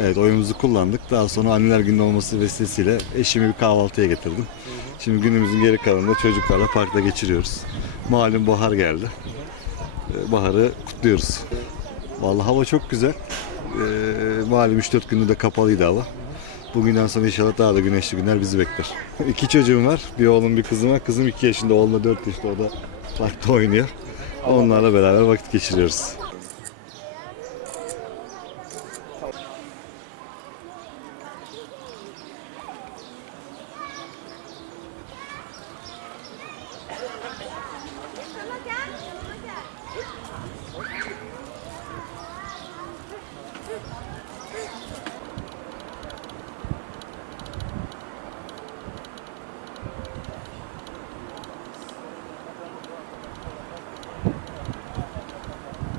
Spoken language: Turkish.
Evet oyumuzu kullandık. Daha sonra anneler günü olması vesilesiyle eşimi bir kahvaltıya getirdim. Şimdi günümüzün geri kalanını çocuklarla parkta geçiriyoruz. Malum bahar geldi. Ee, Baharı kutluyoruz. Vallahi hava çok güzel. Ee, malum 3-4 gündür de kapalıydı hava. Bugünden sonra inşallah daha da güneşli günler bizi bekler. İki çocuğum var. Bir oğlum bir kızım var. Kızım 2 yaşında, oğlum da 4 yaşında. O da parkta oynuyor. Onlarla beraber vakit geçiriyoruz.